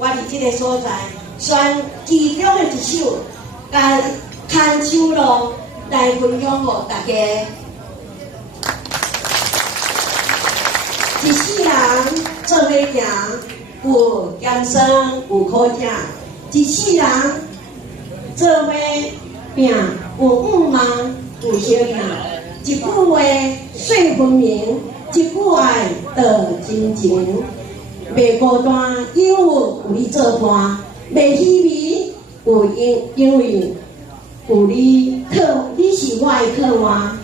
我伫这个所在选其中的一首，甲牵手咯来分享给大家。一世人做伙行，有艰辛有苦吃；一世人做伙拼，有五忙有小命。一句话说分明，一句爱道真情。袂孤单，因为有你作伴；袂稀微，因为有你你是我的靠岸。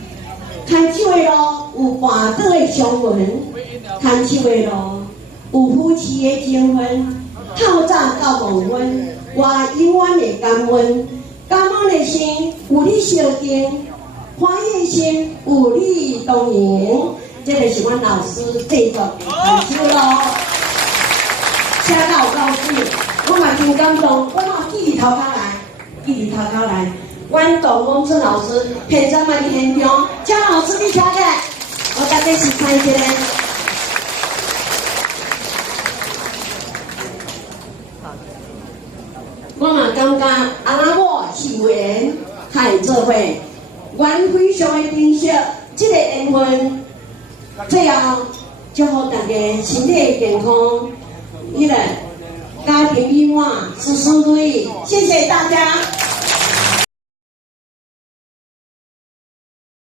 牵手的路有伴倒的相闻，牵手的路有夫妻的情分。透早到黄昏，我永远的感恩。感恩的心有你相敬，欢喜的心有你同行。这个是阮老师制作的牵手路。请到有够水，我嘛真感动，我嘛记头壳来，阮董公孙老师现在嘛伫现场，请老师你听起来，我大家是看一个。我嘛感觉阿拉我是有缘，还做伙，阮非常的珍惜这个缘分。最后祝福大家身体健康。家庭美满，事事如意，谢谢大家。